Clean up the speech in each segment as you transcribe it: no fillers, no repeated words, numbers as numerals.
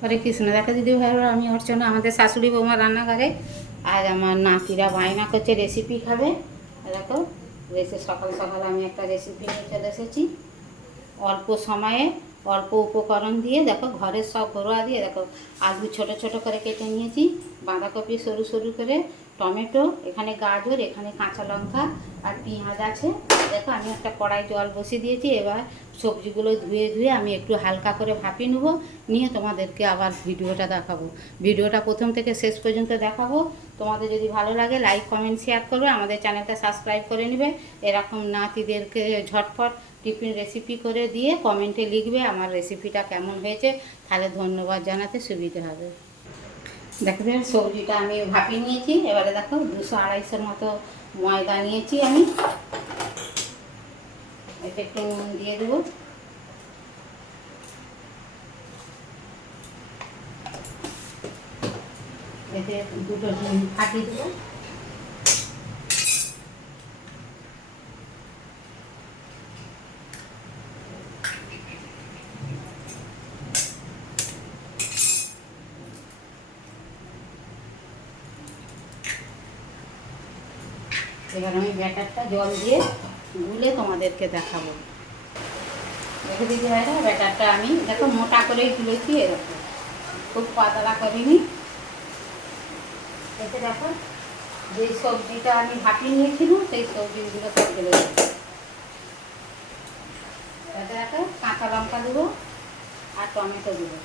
হরে কৃষ্ণ। দেখো দিদি ভাইরা, আমি অর্চনা, আমাদের শাশুড়ি বৌমা রান্নাঘরে। আর আমার নাতিরা বায়না করছে রেসিপি খাবে। দেখো সকাল সকাল আমি একটা রেসিপি নিয়ে চলে এসেছি। অল্প সময়ে অল্প উপকরণ দিয়ে, দেখো ঘরের সব ঘরোয়া দিয়ে, দেখো আলু ছোট ছোট করে কেটে নিয়েছি, বাঁধাকপি সরু সরু করে, টমেটো, এখানে গাজর, এখানে কাঁচা লঙ্কা আর পেঁয়াজ আছে। দেখো আমি একটা কড়াই জল বসিয়ে দিয়েছি। এবার সবজিগুলো ধুয়ে ধুয়ে আমি একটু হালকা করে ভাপিয়ে নেবো, নিয়ে তোমাদেরকে আবার ভিডিওটা দেখাবো। ভিডিওটা প্রথম থেকে শেষ পর্যন্ত দেখাবো। তোমাদের যদি ভালো লাগে লাইক কমেন্ট শেয়ার করবে, আমাদের চ্যানেলটা সাবস্ক্রাইব করে নেবে। এরকম নাতিদেরকে ঝটফট টিফিন রেসিপি করে দিয়ে কমেন্টে লিখবে আমার রেসিপিটা কেমন হয়েছে, তাহলে ধন্যবাদ জানাতে সুবিধা হবে। দেখতে সবজিটা আমি ভাপিয়ে নিয়েছি। এবারে দেখো 200-250 মতো ময়দা নিয়েছি আমি। এতে একটু নুন দিয়ে দেবো। এতে দুটো ডিম ফাটিয়ে দেবো। এবার আমি ব্যাটারটা জল দিয়ে গুলে তোমাদেরকে দেখাবো। দেখে দিতে হয় না, ব্যাটারটা আমি দেখো মোটা করেই তুলেছি। এরকম খুব পাতলা করিনি। এতে দেখো যেই সবজিটা আমি ভাপিয়ে নিয়েছিলাম সেই সবজিগুলো সব ঢেলে দেবো। এতে দেখো কাঁচা লঙ্কা দেবো আর টমেটো দেবো।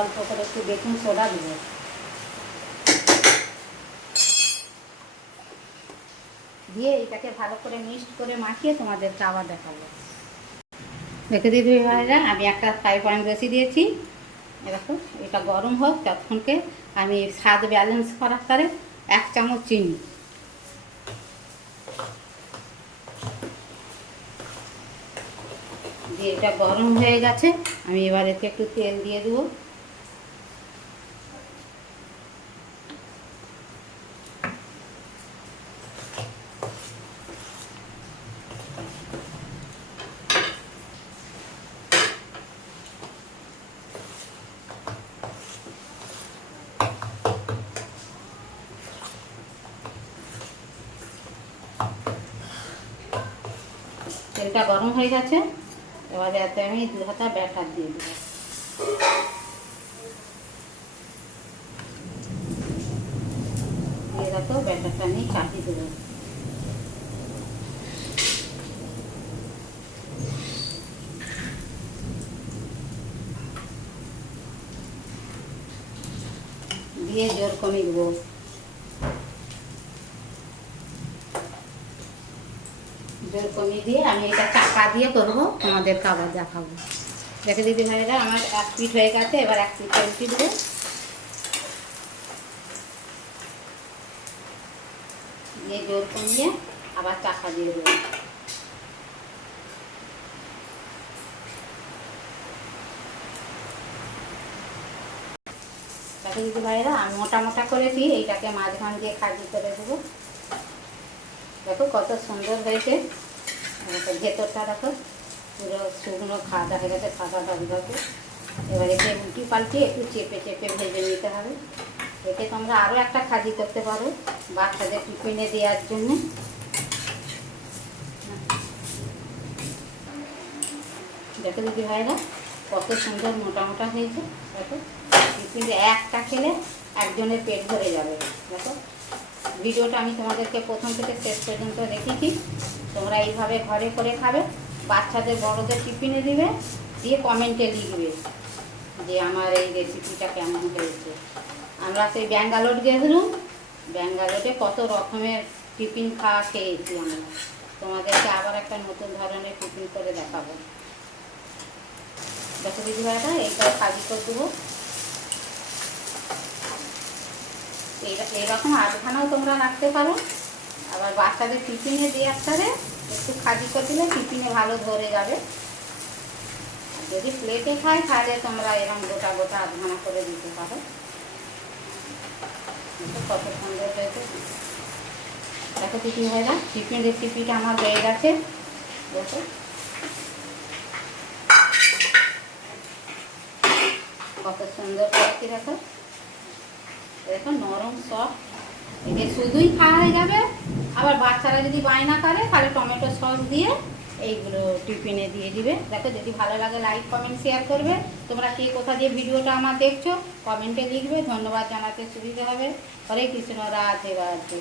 অল্প করে একটু বেকিং সোডা দেবো। দিয়ে এটাকে ভালো করে মিক্সড করে মাখিয়ে তোমাদেরকে আবার দেখাবো। দেখে দিদি ভাইরা, আমি একটা ফ্রাই প্যান বসিয়ে দিয়েছি। দেখো এটা গরম হোক, ততক্ষণকে আমি স্বাদ ব্যালেন্স করার তারে 1 চামচ চিনি দিয়ে, এটা গরম হয়ে গেছে। আমি এবার এতে একটু তেল দিয়ে দেবো। তেলটা গরম হয়ে গেছে। এবারে এতে আমি 2 হাতা ব্যাটার দিয়ে দেবো। দিয়ে দেখো ব্যাটারটা আমি চাপিয়ে দেবো। দিয়ে জোর কমিয়ে দেবো। জোর কমিয়ে দিয়ে আমি এটা চাপা দিয়ে করবো, তোমাদেরকে আবার দেখাবো। দেখে দিদি ভাইরা, আমার 1 পিঠ হয়ে গেছে। এবার 1 পিঠ উল্টে দেবো। দিয়ে জোর কমিয়ে আবার চাপা দিয়ে দেবো। দেখে দিদি ভাইরা, আমি মোটা মোটা করেছি, এইটাকে মাঝখান দিয়ে খাজি করে দেবো। দেখো কত সুন্দর হয়েছে। ভেতরটা দেখো পুরো শুকনো খাদা হয়ে গেছে, খাদা দাগ। এবার একে উল্টি পাল্টি একটু চেপে চেপে ভেজে নিতে হবে। এতে তোমরা আরও একটা খাজি করতে পারো বাচ্চাদের টিফিনে দেওয়ার জন্য। দেখো দিদি ভাইরা কত সুন্দর মোটা মোটা হয়েছে। দেখো টিফিনে একটা খেলে একজনের পেট ভরে যাবে। দেখো ভিডিওটা আমি তোমাদেরকে প্রথম থেকে শেষ পর্যন্ত রেখেছি। তোমরা এইভাবে ঘরে করে খাবে, বাচ্চাদের বড়দের টিফিনে দিবে, দিয়ে কমেন্টে লিখবে যে আমার এই রেসিপিটা কেমন হয়েছে। আমরা সেই ব্যাঙ্গালোর গেছিলাম, ব্যাঙ্গালোরে কত রকমের টিফিন খাওয়া খেয়েছি আমরা। তোমাদেরকে আবার একটা নতুন ধরনের টিফিন করে দেখাবো। দেখো দিদি ভাইটা, এইটা খালি করে দেবো। এইরকম আধখানাও তোমরা রাখতে পারো। আবার বাচ্চাদের টিফিনে দেওয়ার পরে একটু খালি করে দিলে টিফিনে ভালো ধরে যাবে। যদি প্লেটে খায় তাহলে তোমরা এরকম গোটা গোটা আধখানা করে দিতে পারো। কত সুন্দর হয়েছে দেখো তো, কী হয় না, টিফিন রেসিপিটা আমার হয়ে গেছে। দেখো কত সুন্দর করেছি, দেখো দেখো নরম সফট। একে শুধুই খাওয়া হয়ে যাবে, আবার বাচ্চারা যদি বায়না করে তাহলে টমেটো সস দিয়ে এইগুলো টিফিনে দিয়ে দিবে। দেখো যদি ভালো লাগে লাইক কমেন্ট শেয়ার করবে। তোমরা কে কোথা দিয়ে ভিডিওটা আমার দেখছো কমেন্টে লিখবে, ধন্যবাদ জানাতে সুবিধা হবে। হরে কৃষ্ণ, রাধে রাধে।